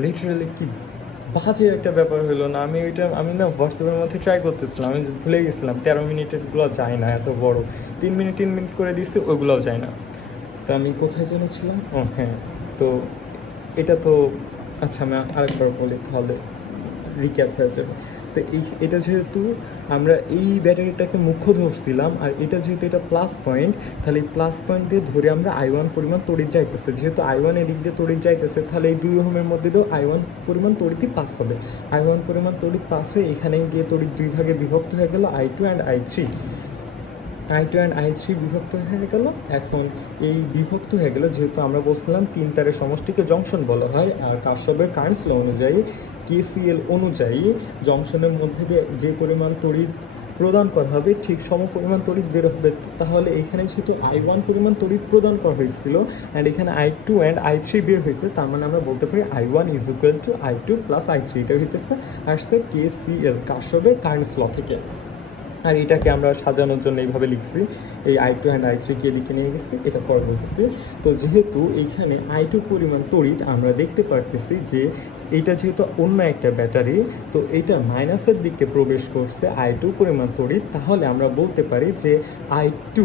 Literally কি বাজে একটা ব্যাপার হলো না। আমি না হোয়াটসঅ্যাপের মধ্যে ট্রাই করতেছিলাম, আমি ভুলে গেছিলাম 13 মিনিটেরগুলো যায় না, এত বড় 3 মিনিট 3 মিনিট করে দিচ্ছি, ওইগুলোও যায় না। তো আমি কোথায় যেন ছিলাম, ও হ্যাঁ। তো এটা তো আচ্ছা, আমি আরেকবার বলি তাহলে রিক্যাপ হয়ে যাবে। তো এটা যেহেতু আমরা এই ব্যাটারিটাকে মুখ্য ধরছিলাম, আর এটা যেহেতু এটা প্লাস পয়েন্ট, তাহলে এই প্লাস পয়েন্ট দিয়ে ধরে আমরা I1 পরিমাণ তড়িৎ যাইতেছে, যেহেতু I1 এদিক দিয়ে তড়িৎ যাইতেছে, তাহলে এই 2 ওহমের মধ্যে দিয়েও I1 পরিমাণ তড়িৎই পাস হবে। I1 পরিমাণ তড়িৎ পাস হয়ে এখানে গিয়ে তড়িৎ 2 ভাগে বিভক্ত হয়ে গেল, I2 অ্যান্ড I3 বিভক্ত হয়ে গেল। এখন এই বিভক্ত হয়ে গেল, যেহেতু আমরা বলছিলাম 3 তারের সমষ্টিকে জংশন বলা হয়, আর কারশফের কারেন্টস ল অনুযায়ী KCL অনুযায়ী জংশনের মধ্যে দিয়ে যে পরিমাণ তড়িৎ প্রদান করা হবে ঠিক সম পরিমাণ তড়িৎ বের হবে। তাহলে এখানে যেহেতু I1 পরিমাণ তড়িৎ প্রদান করা হয়েছিল অ্যান্ড এখানে I2 অ্যান্ড I3 বের হয়েছে, তার মানে আমরা বলতে পারি I1 is equal to I2 plus I3। এটা হইতেছে আসছে KCL, কারশফের কারেন্টস ল থেকে। আর এটাকে আমরা সাজানোর জন্য এইভাবে লিখছি, এই I2 অ্যান্ড I3কে এদিকে নিয়ে গেছি, এটা পরে বলতেছি। তো যেহেতু এইখানে I2 পরিমাণ তড়িৎ আমরা দেখতে পারতেছি যে এইটা যেহেতু অন্য একটা ব্যাটারি, তো এইটা মাইনাসের দিকে প্রবেশ করছে I2 পরিমাণ তড়িৎ, তাহলে আমরা বলতে পারি যে I2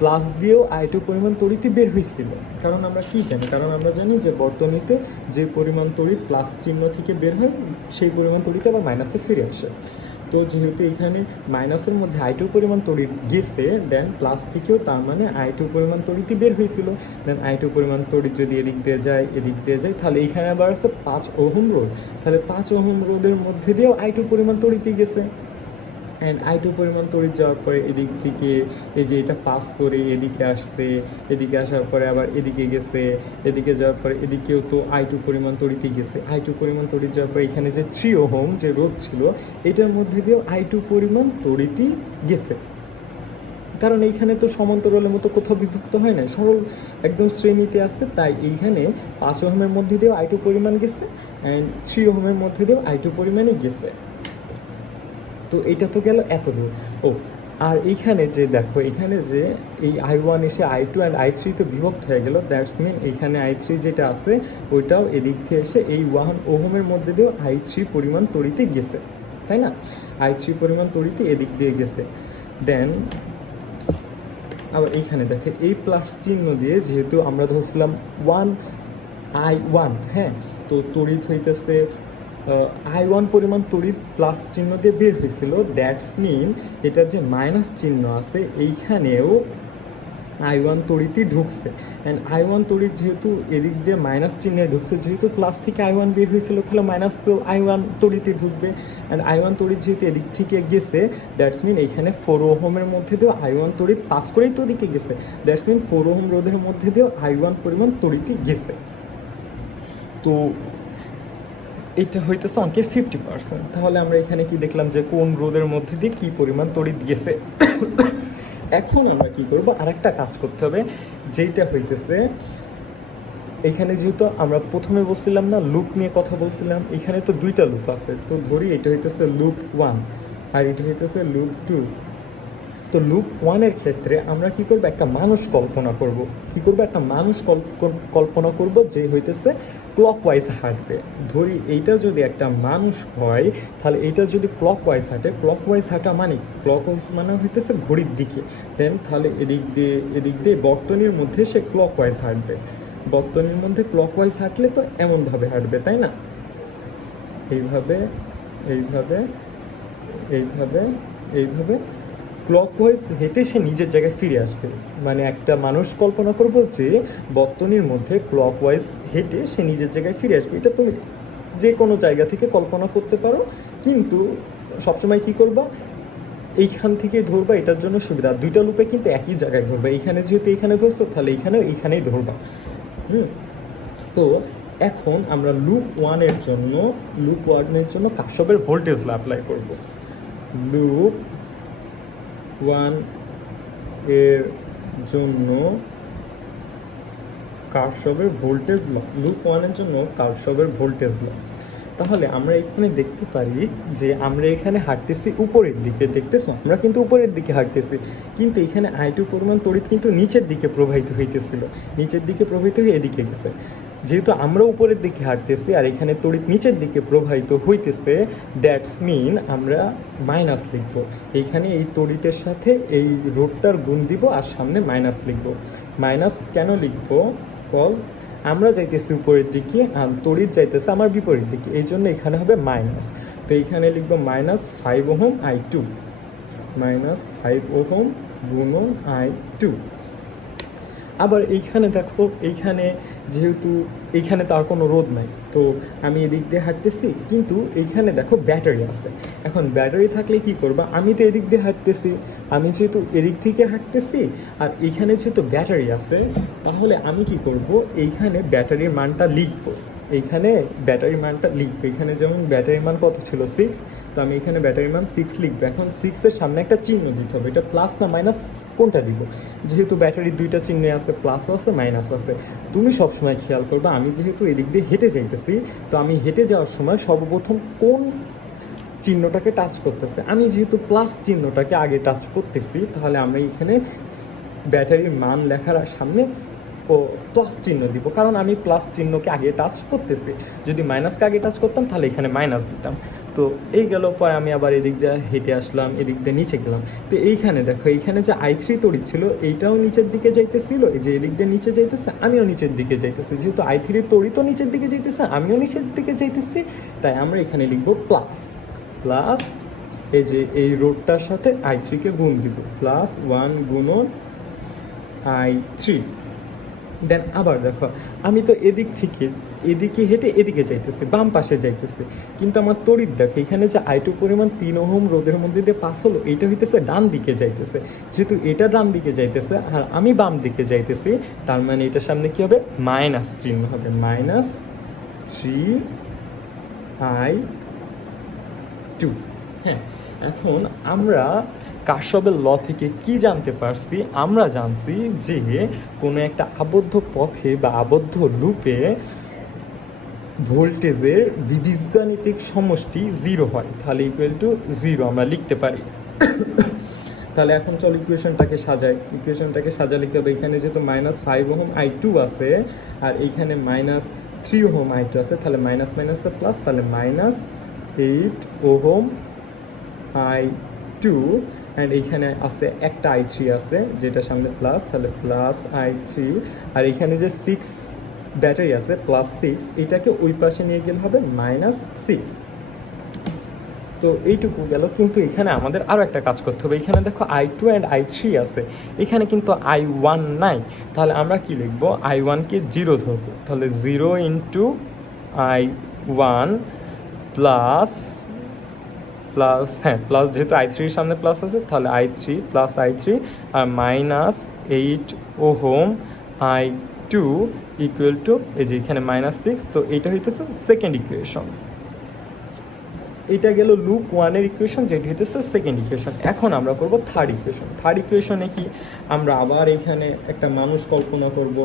প্লাস দিয়েও I2 পরিমাণ তড়িৎই বের হয়েছিল। কারণ আমরা কি জানি, কারণ আমরা জানি যে বর্তনীতে যে পরিমাণ তড়িৎ প্লাস চিহ্ন থেকে বের হয় সেই পরিমাণ তড়িৎ আবার মাইনাসে ফিরে আসে। তো যেহেতু এখানে মাইনাসের মধ্যে I2 পরিমাণ তড়িৎ গেছে, দেন প্লাস থেকেও তার মানে I2 পরিমাণ তড়িৎই বের হয়েছিল। দেন I2 পরিমাণ তড়িৎ যদি এদিক দিয়ে যায় তাহলে এখানে আবার আছে 5 ওহম রোধ, তাহলে 5 ওহম রোধের মধ্যে দিয়েও I2 পরিমাণ তড়িৎই গেছে। অ্যান্ড I2 পরিমাণ তড়িৎ যাওয়ার পরে এদিক থেকে এই যে এটা পাস করে এদিকে আসছে, এদিকে আসার পরে আবার এদিকে গেছে, এদিকে যাওয়ার পরে এদিকেও তো I2 পরিমাণ তড়িৎই গেছে। I2 পরিমাণ তড়িৎ যাওয়ার পরে এখানে যে 3 ওহম যে রোধ ছিল, এটার মধ্যে দিয়েও I2 পরিমাণ তড়িৎই গেছে। কারণ এইখানে তো সমান্তরালের মতো কোথাও বিভক্ত হয় না, সরল একদম শ্রেণীতে আছে, তাই এইখানে 5 ওহমের মধ্যে দিয়েও I2 পরিমাণ গেছে অ্যান্ড 3 ওহমের মধ্যে দিয়েও I2 পরিমাণই গেছে। তো এটা তো গেল এত দূর। ও আর এইখানে যে দেখো, এখানে যে এই I1 এসে I2 অ্যান্ড I3 তো বিভক্ত হয়ে গেল, দ্যাটস মিন এইখানে I3 যেটা আছে ওইটাও এদিক থেকে এসে এই 1 ওহমের মধ্যে দিয়েও I3 পরিমাণ তড়িতে গেছে, তাই না? I3 পরিমাণ তড়িতে এদিক দিয়ে গেছে। দেন আবার এইখানে দেখে এই প্লাস চিহ্ন দিয়ে, যেহেতু আমরা ধরছিলাম 1I1, হ্যাঁ, তো তড়িৎ হইতেছে I1 পরিমাণ তড়িৎ প্লাস চিহ্ন দিয়ে বের হয়েছিল, দ্যাটস মিন এটার যে মাইনাস চিহ্ন আছে এইখানেও I1 তড়িৎই ঢুকছে। অ্যান্ড I1 তড়িৎ যেহেতু এদিক দিয়ে মাইনাস চিহ্নে ঢুকছে, যেহেতু প্লাস থেকে I1 বের হয়েছিল, তাহলে মাইনাস I1 তড়িৎই ঢুকবে। অ্যান্ড I1 তড়িৎ যেহেতু এদিক থেকে গেছে, দ্যাটস মিন এইখানে 4 ওহমের মধ্যে দিয়েও I1 তড়িৎ পাস করেই তো ওদিকে গেছে, দ্যাটস মিন 4 ওহম রোধের মধ্যে দিয়েও I1 পরিমাণ তড়িৎই গেছে। তো এটা হইতেছে অঙ্কের 50%। তাহলে আমরা এখানে কি দেখলাম যে কোন রোধের মধ্যে দিয়ে কী পরিমাণ তড়িৎ গেছে। এখন আমরা কি করব, আরেকটা কাজ করতে হবে, যেইটা হইতেছে এখানে যেহেতু আমরা প্রথমে বলছিলাম না লুপ নিয়ে কথা বলছিলাম, এখানে তো 2টা লুপ আছে, তো ধরি এটা হইতেছে লুপ 1 আর এটা হইতেছে লুপ 2। তো লুপ 1-এর ক্ষেত্রে আমরা কি করব, একটা মানুষ কল্পনা করব। কি করব, একটা মানুষ কল্পনা করব যে হইতেছে ক্লকওয়াইজ হাঁটবে। ধরি এইটা যদি একটা মানুষ হয়, তাহলে এইটা যদি ক্লকওয়াইজ হাঁটে, ক্লকওয়াইজ হাঁটা মানে ক্লকওয়াইজ মানে হইতেছে ঘড়ির দিকে, দেন তাহলে এদিক দিয়ে বর্তনীর মধ্যে সে ক্লকওয়াইজ হাঁটবে। বর্তনীর মধ্যে ক্লকওয়াইজ হাঁটলে তো এমনভাবে হাঁটবে, তাই না? এইভাবে এইভাবে এইভাবে এইভাবে ক্লকওয়াইজ হেঁটে সে নিজের জায়গায় ফিরে আসবে। মানে একটা মানুষ কল্পনা করবো যে বর্তনীর মধ্যে ক্লকওয়াইজ হেঁটে সে নিজের জায়গায় ফিরে আসবে। এটা তুমি যে কোনো জায়গা থেকে কল্পনা করতে পারো, কিন্তু সবসময় কি করবা, এইখান থেকেই ধরবা, এটার জন্য সুবিধা। 2টা লুপে কিন্তু একই জায়গায় ধরবা, এইখানে যেহেতু এখানে ধরছো তাহলে এইখানেই ধরবা। তো এখন আমরা লুপ 1-এর জন্য কারশফের ভোল্টেজ ল অ্যাপ্লাই করব। লুপ 1 এর জন্য কারশফের ভোল্টেজ ল, লুপ 1-এর জন্য কারশফের ভোল্টেজ ল। তাহলে আমরা এখানে দেখতে পারি যে আমরা এখানে হাঁটতেছি উপরের দিকে, দেখতেছো আমরা কিন্তু উপরের দিকে হাঁটতেছি, কিন্তু এখানে I2 পরিমাণ তড়িৎ কিন্তু নিচের দিকে প্রবাহিত হইতেছিল, নিচের দিকে প্রবাহিত হয়ে এদিকে গেছে। যেহেতু আমরা উপরের দিকে হাঁটতেছি আর এখানে তড়িৎ নিচের দিকে প্রবাহিত হইতেছে, দ্যাটস মিন আমরা মাইনাস লিখব। এইখানে এই তড়িতের সাথে এই রোধটার গুণ দিব আর সামনে মাইনাস লিখব। মাইনাস কেন লিখব? কজ আমরা যাইতেছি উপরের দিকে আর তড়িৎ যাইতেছে আমার বিপরীত দিকে, এই জন্য এখানে হবে মাইনাস। তো এইখানে লিখব -5 ওহম I2, -5 ওহম গুণন I2। আবার এইখানে দেখো, এইখানে যেহেতু এইখানে তার কোনো রোধ নাই, তো আমি এদিক দিয়ে হাঁটতেছি, কিন্তু এইখানে দেখো ব্যাটারি আছে। এখন ব্যাটারি থাকলে কি করবা? আমি তো এদিক দিয়ে হাঁটতেছি, আমি যেহেতু এদিক থেকে হাঁটতেছি আর এইখানে যেহেতু ব্যাটারি আছে, তাহলে আমি কি করব? এইখানে ব্যাটারির মানটা লিখবো। এইখানে ব্যাটারির মানটা লিখবো। এখানে যেমন ব্যাটারির মান কত ছিল? 6। তো আমি এখানে ব্যাটারির মান 6 লিখবো। এখন 6-এর সামনে একটা চিহ্ন দিতে হবে। এটা প্লাস না মাইনাস, কোনটা দিব? যেহেতু ব্যাটারির দুইটা চিহ্ন আছে, প্লাসও আছে মাইনাসও আছে। তুমি সবসময় খেয়াল করবে, আমি যেহেতু এদিক দিয়ে হেঁটে যাইতেছি, তো আমি হেঁটে যাওয়ার সময় সর্বপ্রথম কোন চিহ্নটাকে টাচ করতেছে? আমি যেহেতু প্লাস চিহ্নটাকে আগে টাচ করতেছি, তাহলে আমরা এখানে ব্যাটারির মান লেখার সামনে ও প্লাস চিহ্ন দিব, কারণ আমি প্লাস চিহ্নকে আগে টাচ করতেছি। যদি মাইনাসকে আগে টাচ করতাম তাহলে এখানে মাইনাস দিতাম। তো এই গেল, পরে আমি আবার এদিক দিয়ে হেঁটে আসলাম, এদিক দিয়ে নিচে গেলাম। তো এইখানে দেখো, এইখানে যে I3 তড়িৎ ছিল, এইটাও নিচের দিকে যাইতেছিল, এই যে এদিক দিয়ে নিচে যাইতেছে, আমিও নিচের দিকে যাইতেছি। যেহেতু I3 তড়িৎও নিচের দিকে যাইতেছে, আমিও নিচের দিকে যাইতেছি, তাই আমরা এখানে লিখবো প্লাস। প্লাস এই যে এই রোডটার সাথে I3-কে গুণ দিব, +1 গুণন I3। দেন আবার দেখো, আমি তো এদিক থেকে এদিকে হেঁটে এদিকে যাইতেছি, বাম পাশে যাইতেছি, কিন্তু আমার তড়িৎ দেখো, এখানে যে I2 পরিমাণ 3 ওহম রোধের মধ্যে দিয়ে পাস হলো, এইটা হইতেছে ডান দিকে যাইতেছে। যেহেতু এটা ডান দিকে যাইতেছে আর আমি বাম দিকে যাইতেছি, তার মানে এটার সামনে কি হবে? মাইনাস চিহ্ন হবে, -3I2। হ্যাঁ, এখন আমরা কারশফের ল থেকে কি জানতে পারছি? আমরা জানছি যে কোনো একটা আবদ্ধ পথে বা আবদ্ধ লুপে ভোল্টেজের বীজগাণিতিক সমষ্টি 0 হয়, তাহলে =0 আমরা লিখতে পারি। তাহলে এখন চলো ইকুয়েশনটাকে সাজাই। সাজালে কি হবে? এখানে যেহেতু -5 ওহম I2 আছে আর এইখানে -3 ওহম I2 আছে, তাহলে মাইনাস মাইনাসে প্লাস, তাহলে -8 ওহম I2, অ্যান্ড এইখানে আছে একটা I3 আছে যেটা সামনে প্লাস, তাহলে +I3, আর এইখানে যে 6 ব্যাটারি আছে +6, এটাকে ওই পাশে নিয়ে গেলে হবে -6। তো এইটুকু গেল, কিন্তু এখানে আমাদের আরও একটা কাজ করতে হবে। এখানে দেখো I2 অ্যান্ড I3 আছে, এখানে কিন্তু I1 নাই, তাহলে আমরা কি লিখব? I1-কে 0 ধরবো, তাহলে 0 × I1 প্লাস প্লাস যেহেতু I3-র সামনে প্লাস আছে, তাহলে I3 প্লাস I3 আর -8 ওহম I2 ইকুয়াল টু এই যে এখানে -6। তো এইটা হইতেছে সেকেন্ড ইকুয়েশন। এটা গেল লুপ 1-এর ইকুয়েশন, যেটা হইতেছে সেকেন্ড ইকুয়েশন। এখন আমরা করব থার্ড ইকুয়েশন। থার্ড ইকুয়েশনে কি? আমরা আবার এখানে একটা মানুষ কল্পনা করব,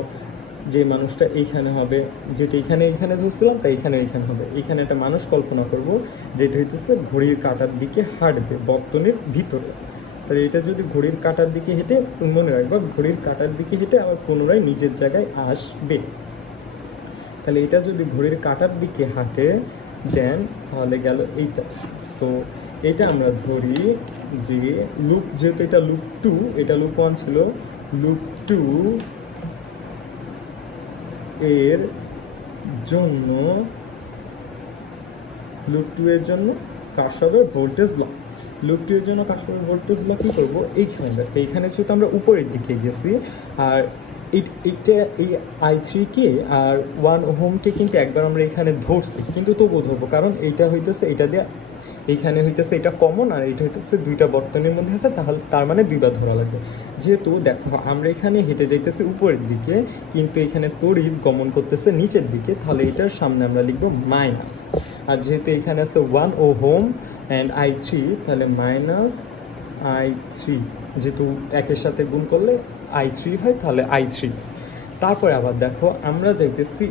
যে মানুষটা এইখানে হবে, যেটা এইখানে ধরছিলাম তাই এইখানে হবে। এইখানে একটা মানুষ কল্পনা করব, যেটা হইতেছে ঘড়ির কাঁটার দিকে হাঁটবে বর্তনীর ভিতরে। তাহলে এটা যদি ঘড়ির কাঁটার দিকে হেঁটে, তুমি মনে রাখবা ঘড়ির কাঁটার দিকে হেঁটে আবার পুনরায় নিজের জায়গায় আসবে। তাহলে এটা যদি ঘড়ির কাঁটার দিকে হাঁটে দেন, তাহলে গেল এইটা। তো এটা আমরা ধরি যে লুপ, যেহেতু এটা লুপ 2, এটা লুপ 1 ছিল, লুপ 2 এর জন্য কারশফের ভোল্টেজ ল। লুপ 2 এর জন্য কারশফের ভোল্টেজ ল কি করবো? এইখানে যেহেতু আমরা উপরের দিকে গেছি, আর এইটা এই I3-কে আর 1 ওহমকে কিন্তু একবার আমরা এখানে ধরছি, কিন্তু তবুও ধরবো, কারণ এইটা হইতেছে এটা দিয়ে, এইখানে হইতেছে এটা কমন, আর এটা হইতেছে দুইটা বর্তনীর মধ্যে আছে, তাহলে তার মানে দুইবার ধরা লাগবে। যেহেতু দেখো আমরা এখানে হেঁটে যাইতেছি উপরের দিকে, কিন্তু এখানে তড়িৎ গমন করতেছে নিচের দিকে, তাহলে এটার সামনে আমরা লিখবো মাইনাস। আর যেহেতু এখানে আছে 1 ওহম অ্যান্ড I3, তাহলে -I3, যেহেতু একের সাথে গুণ করলে I3 হয়, তাহলে I3। তারপরে আবার দেখো আমরা যাইতেছি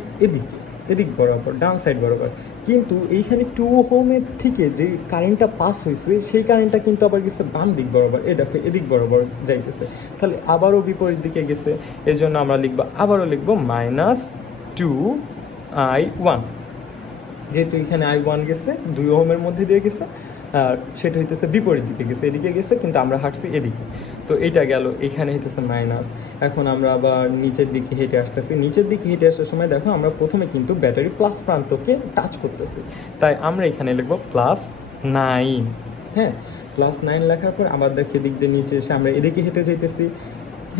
এদিক বরাবর, ডান সাইড বরাবর, কিন্তু এইখানে 2 ওহমের থেকে যে কারেন্টটা পাস হয়েছে, সেই কারেন্টটা কিন্তু আবার গেছে বাম দিক বরাবর। দেখো এদিক বরাবর যাইতেছে, তাহলে আবারও বিপরীত দিকে গেছে, এই জন্য আমরা আবারও লিখবো -2 I1, যেহেতু এখানে I1 গেছে 2 ওহমের মধ্যে দিয়ে গেছে, আর সেটা হইতেছে বিপরীত দিকে গেছে, এদিকে গেছে কিন্তু আমরা হাঁটছি এদিকে, তো এইটা গেল, এখানে হইতেছে মাইনাস। এখন আমরা আবার নিচের দিকে হেঁটে আসতেছি, নিচের দিকে হেঁটে আসার সময় দেখো আমরা প্রথমে কিন্তু ব্যাটারি প্লাস প্রান্তকে টাচ করতেছি, তাই আমরা এখানে লিখবো +9। হ্যাঁ, +9 লেখার পর আবার দেখে এদিক দিয়ে নিচে এসে আমরা এদিকে হেঁটে যাইতেছি।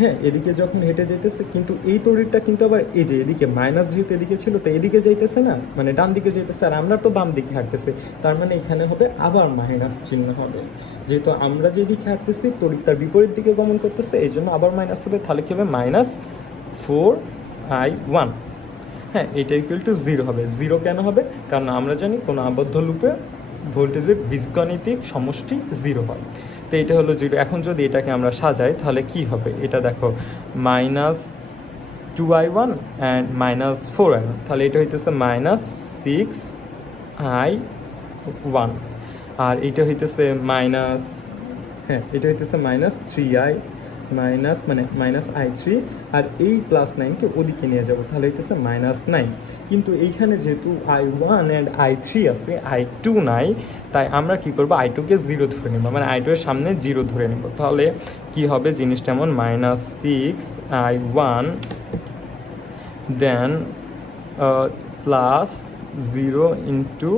হ্যাঁ, এদিকে যখন হেঁটে যাইতেছে কিন্তু এই তড়িৎটা কিন্তু আবার এই যে এদিকে মাইনাস, যেহেতু এদিকে ছিল তো এদিকে যাইতেছে না, মানে ডান দিকে যাইতেছে, আর আমরা তো বাম দিকে হাঁটতেছি, তার মানে এখানে হবে আবার মাইনাস চিহ্ন হবে, যেহেতু আমরা যেদিকে হাঁটতেছি তড়িৎ তার বিপরীত দিকে গমন করতেছে, এই জন্য আবার মাইনাস হবে। তাহলে কি হবে -4I1। হ্যাঁ, এটা ইকুয়াল টু 0 হবে। 0 কেন হবে? কারণ আমরা জানি কোনো আবদ্ধ লুপে ভোল্টেজের বীজগণিতিক সমষ্টি 0 হয়, তো এটা হলো 0। এখন যদি এটাকে আমরা সাজাই তাহলে কি হবে, এটা দেখো -2I1 অ্যান্ড -4I1, তাহলে এটা হইতেছে -6I1, আর এটা হইতেছে এটা হইতেছে -3I -I3, আর এই +9কে ওদিকে নিয়ে যাব, তাহলে হইতেছে -9। কিন্তু এইখানে যেহেতু I1 অ্যান্ড I3 আছে, I2 নাই, তাই আমরা কি করব, I2কে 0 ধরে নেব, মানে I2 এর সামনে 0 ধরে নেব। তাহলে কি হবে জিনিসটা এমন, -6I1 then +0 into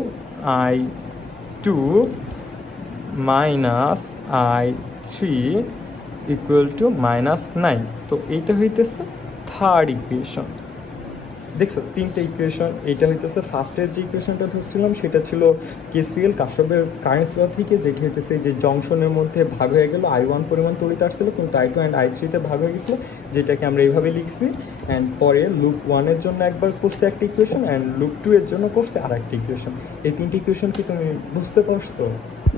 I2 -I3 equal to -9। তো এইটা হইতেছে থার্ড ইকুয়েশন। দেখছো 3টে ইকুয়েশন। এইটা হইতেছে ফার্স্টের যে ইকুয়েশনটা ধরছিলাম সেটা ছিল কেসিএল কারশফের কারেন্ট ল থেকে, যেটি হইতেছে যে জংশনের মধ্যে ভাগ হয়ে গেল, I1 পরিমাণ তড়িৎ আসছিল কিন্তু I2 অ্যান্ড I3-তে ভাগ হয়ে গেছিলো, যেটাকে আমরা এইভাবে লিখছি। অ্যান্ড পরে লুপ 1-এর জন্য একবার করছে একটা ইকুয়েশন, অ্যান্ড লুপ 2-এর জন্য করছে আর একটা ইকুয়েশন। এই 3টে ইকুয়েশন কি তুমি বুঝতে পারছো?